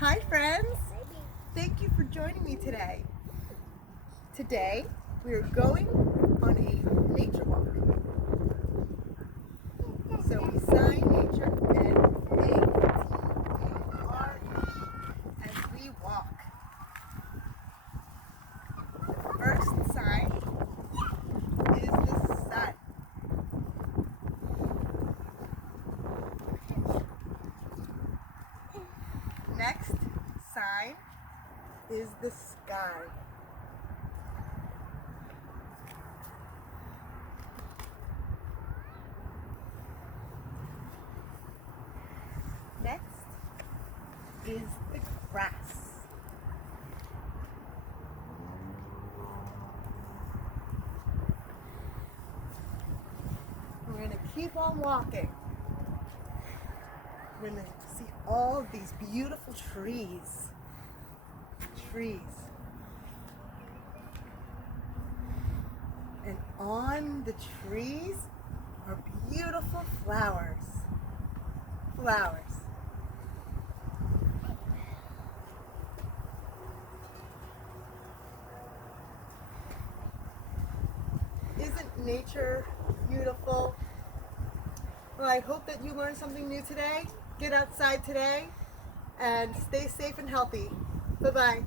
Hi friends! Thank you for joining me today. Today we are going on a nature walk. So we sign nature and A-T-A-R-E as we walk. The first sign is the sun. Next sign is the sky. Next is the grass. We're going to keep on walking. We're going to see all these beautiful trees. And on the trees are beautiful flowers. Isn't nature beautiful? Well, I hope that you learned something new today. Get outside today and stay safe and healthy. Bye-bye.